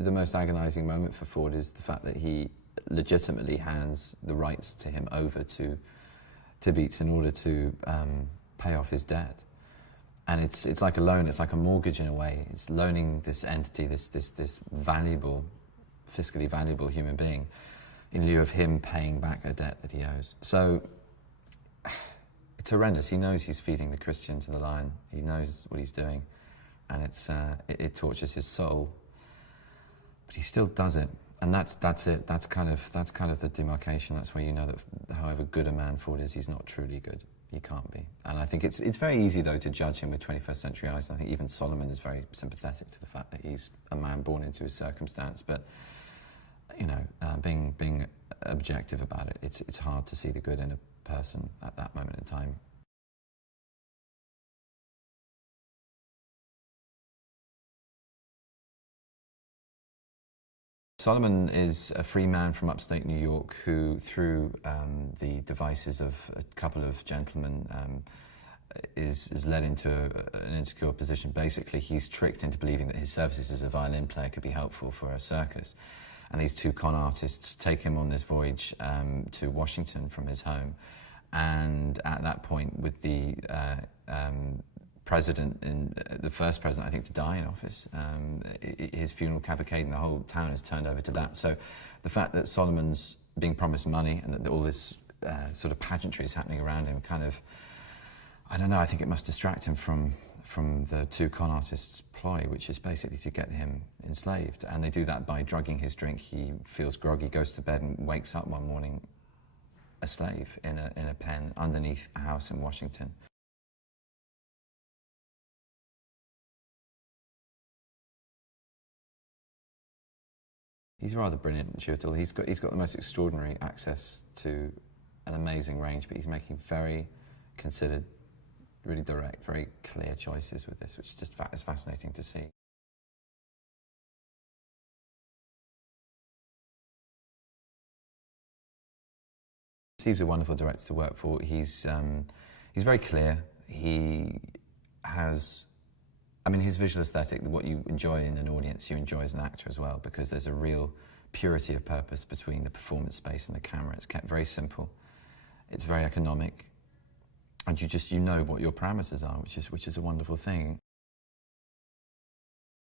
The most agonizing moment for Ford is the fact that he legitimately hands the rights to him over to Beats in order to pay off his debt. And it's like a loan, it's like a mortgage in a way. It's loaning this entity, this valuable, fiscally valuable human being in lieu of him paying back a debt that he owes. So it's horrendous. He knows he's feeding the Christian to the lion. He knows what he's doing, and it tortures his soul. But he still does it, and that's it. That's kind of the demarcation. That's where you know that however good a man Ford is, he's not truly good. He can't be. And I think it's very easy though to judge him with 21st century eyes. I think even Solomon is very sympathetic to the fact that he's a man born into his circumstance. But you know, being objective about it, it's hard to see the good in a person at that moment in time. Solomon is a free man from upstate New York who, through the devices of a couple of gentlemen, is led into an insecure position. Basically, he's tricked into believing that his services as a violin player could be helpful for a circus. And these two con artists take him on this voyage to Washington from his home. And at that point, with the the first president, I think, to die in office, his funeral cavalcade and the whole town is turned over to that. So the fact that Solomon's being promised money and that all this sort of pageantry is happening around him kind of, I don't know, I think it must distract him from the two con artists' ploy, which is basically to get him enslaved. And they do that by drugging his drink. He feels groggy, goes to bed and wakes up one morning a slave in a pen underneath a house in Washington. He's rather brilliant, Chiwetel. He's got the most extraordinary access to an amazing range, but he's making very considered, really direct, very clear choices with this, which is just is fascinating to see. Steve's a wonderful director to work for. He's very clear. He has, I mean, his visual aesthetic, what you enjoy in an audience, you enjoy as an actor as well, because there's a real purity of purpose between the performance space and the camera. It's kept very simple. It's very economic. And you know what your parameters are, which is a wonderful thing.